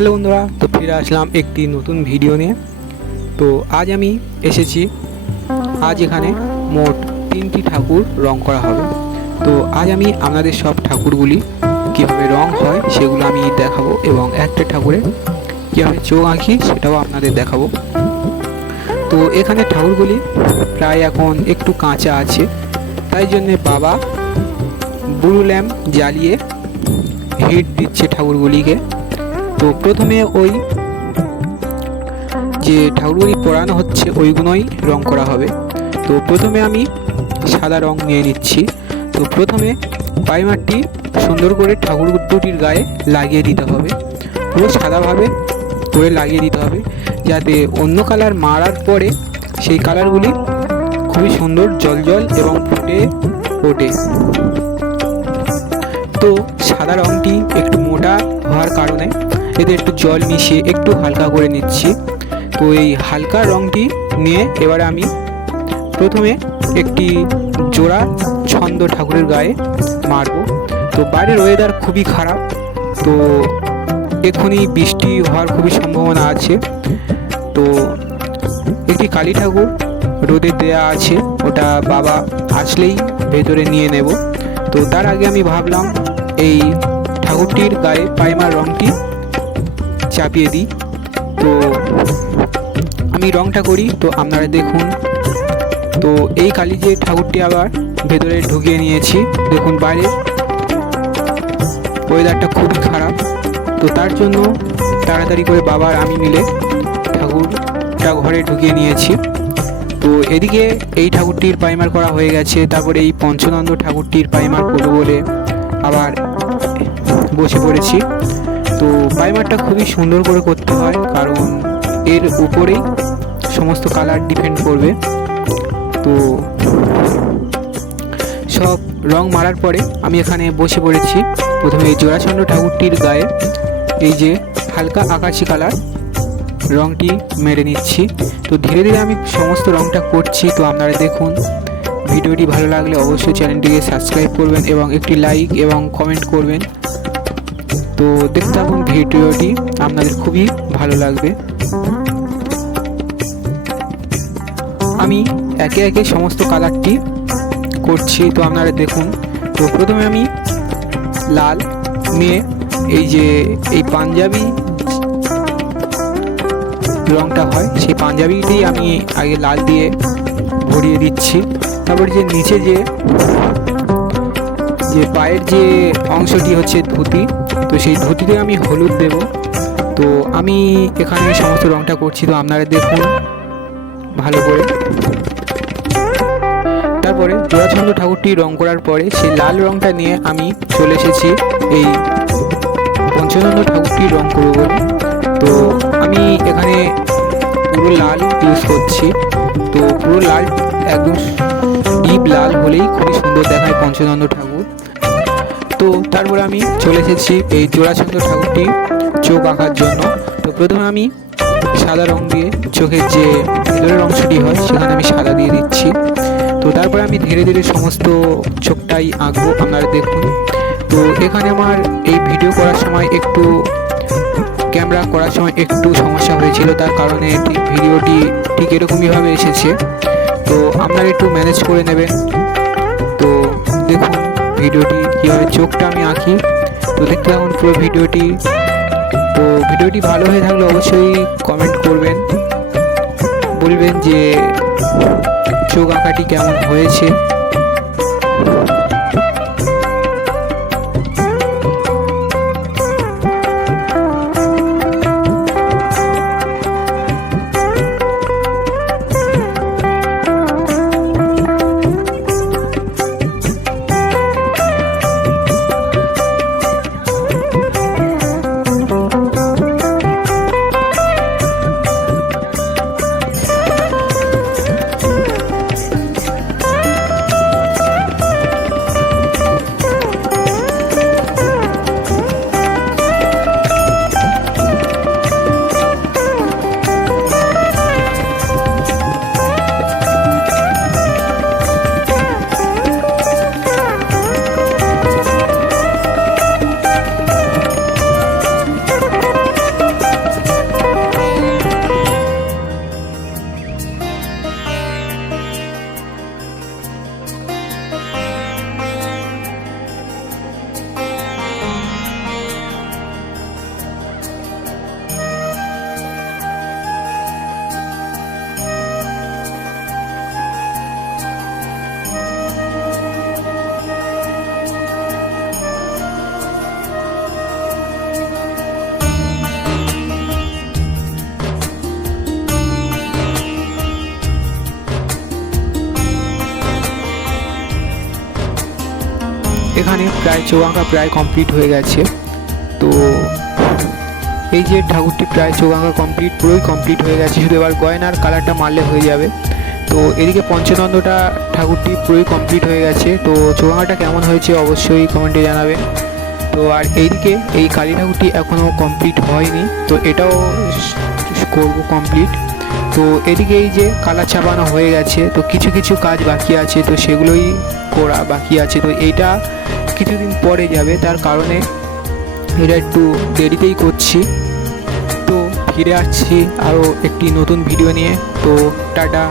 Hello বন্ধুরা, তো ফিরে আসলাম একটি নতুন ভিডিও নিয়ে। তো আজ আমি এসেছি, আজ এখানে মোট 3টি ঠাকুর রং করা হবে। তো আজ আমি আপনাদের সব ঠাকুরগুলি কীভাবে রং হয় সেগুলো আমি দেখাবো, এবং একটা ঠাকুরে কীভাবে চোখ আঁকি সেটাও আপনাদের দেখাবো। তো এখানে ঠাকুরগুলি প্রায় এখন একটু কাঁচা আছে, তাই জন্যে বাবা ব্লু ল্যাম্প জ্বালিয়ে হিট দিচ্ছে ঠাকুরগুলিকে। তো প্রথমে ওই যে ঠাকুরগুলি পোড়ানো হচ্ছে ওইগুলোই রং করা হবে। তো প্রথমে আমি সাদা রং নিয়ে নিচ্ছি। তো প্রথমে প্রাইমারটি সুন্দর করে ঠাকুর দুটির গায়ে লাগিয়ে দিতে হবে, পুরো সাদাভাবে করে লাগিয়ে দিতে হবে, যাতে অন্য কালার মারার পরে সেই কালারগুলি খুবই সুন্দর জল এবং ফুটে ওঠে। তো সাদা রঙটি একটু মোটা হওয়ার কারণে এতে একটু জল মিশিয়ে একটু হালকা করে নিচ্ছি। তো এই হালকা রঙটি নিয়ে এবারে আমি প্রথমে একটি জোড়া ছন্দ ঠাকুরের গায়ে মারব। তো বাইরের ওয়েদার খুবই খারাপ, তো এক্ষুনি বৃষ্টি হওয়ার খুবই সম্ভাবনা আছে। তো একটি কালী ঠাকুর রোদে দেয়া আছে, ওটা বাবা আসলেই ভেতরে নিয়ে নেব। তো তার আগে আমি ভাবলাম এই ঠাকুরটির গায়ে প্রাইমার রঙটি চাপিয়ে দিই। তো আমি রঙটা করি, তো আপনারা দেখুন। তো এই কালী যে ঠাকুরটি আবার ভেতরে ঢুকিয়ে নিয়েছি, দেখুন বাইরের ওয়েদারটা খুবই খারাপ। তো তার জন্য তাড়াতাড়ি করে বাবা আর আমি মিলে ঠাকুরটা ঘরে ঢুকিয়ে নিয়েছি। তো এদিকে এই ঠাকুরটির প্রাইমার করা হয়ে গেছে, তারপরে এই পঞ্চনন্দ ঠাকুরটির প্রাইমার করবো বলে আবার বসে পড়েছি। তো প্রাইমারটা খুবই সুন্দর করে করতে হয়, কারণ এর উপরেই সমস্ত কালার ডিপেন্ড করবে। তো সব রং মারার পরে আমি এখানে বসে পড়েছি। প্রথমে এই জোড়াচন্দ্র ঠাকুরটির গায়ে এই যে হালকা আকাশি কালার রংটি মেরে নিচ্ছি। তো ধীরে ধীরে আমি সমস্ত রংটা করছি। তো আপনারা দেখুন, ভিডিওটি ভালো লাগলে অবশ্যই চ্যানেলটিকে সাবস্ক্রাইব করবেন এবং একটি লাইক এবং কমেন্ট করবেন। তো দেখতে থাকুন ভিডিওটি, আপনাদের খুবই ভালো লাগবে। আমি একে একে সমস্ত কালারটি করছি, তো আপনারা দেখুন। তো প্রথমে আমি লাল নিয়ে এই যে এই পাঞ্জাবি রংটা হয় সেই পাঞ্জাবিতেই আমি আগে লাল দিয়ে ভরিয়ে দিচ্ছি। তারপর যে নিচে যে পায়ের যে অংশটি হচ্ছে ধুতি, তো সেই ধুতিতে আমি হলুদ দেব। তো আমি এখানে সমস্ত রংটা করছি, তো আপনারা দেখুন ভালো করে। তারপরে জোড়াছন্দ ঠাকুরটি রং করার পরে সেই লাল রংটা নিয়ে আমি চলে এসেছি এই পঞ্চনন্দ ঠাকুরটি রং করব বলে। তো আমি এখানে পুরো লাল ইউজ করছি। তো পুরো লাল একদম ডিপ লাল হলেই খুবই সুন্দর দেখায় পঞ্চনন্দ ঠাকুর। তো তারপরে আমি চলে এসেছি এই জোড়াচন্দ্র ঠাকুরটি চোখ আঁকার জন্য। তো প্রথমে আমি সাদা রং দিয়ে চোখের যে ভেতরের অংশটি হয় সেখানে আমি সাদা দিয়ে দিচ্ছি। তো তারপরে আমি ধীরে ধীরে সমস্ত চোখটাই আঁকবো, আপনারা দেখুন। তো এখানে আমার এই ভিডিও করার সময় একটু ক্যামেরা করার সময় একটু সমস্যা হয়েছিল, তার কারণে ভিডিওটি ঠিক এরকমইভাবে এসেছে। তো আপনারা একটু ম্যানেজ করে নেবেন। তো দেখুন ভিডিওটি কীভাবে চোখটা আমি আঁকি। তো দেখতে থাকুন পুরো ভিডিওটি। তো ভিডিওটি ভালো হয়ে থাকলে অবশ্যই কমেন্ট করবেন, বলবেন যে চোখ আঁকাটি কেমন হয়েছে। এখানে প্রায় চৌআঁকা প্রায় কমপ্লিট হয়ে গেছে। তো এই যে ঠাকুরটি প্রায় চৌআঁকা কমপ্লিট, পুরোই কমপ্লিট হয়ে গেছে, শুধু এবার গয়নার কালারটা মারলে হয়ে যাবে। তো এদিকে পঞ্চনন্দটা ঠাকুরটি পুরোই কমপ্লিট হয়ে গেছে। তো চৌআঁকাটা কেমন হয়েছে অবশ্যই কমেন্টে জানাবেন। তো আর এইদিকে এই কালী ঠাকুরটি এখনও কমপ্লিট হয়নি, তো এটাও করব কমপ্লিট। তো এদিকে এই যে কালার চাপানো হয়ে গেছে, তো কিছু কিছু কাজ বাকি আছে, তো সেগুলোই করা বাকি আছে। তো এইটা কিছুদিন পরে যাবে, তার কারণে এটা একটু দেরিতেই করছি। তো ফিরে আসছি আরও একটি নতুন ভিডিও নিয়ে। তো টাটা।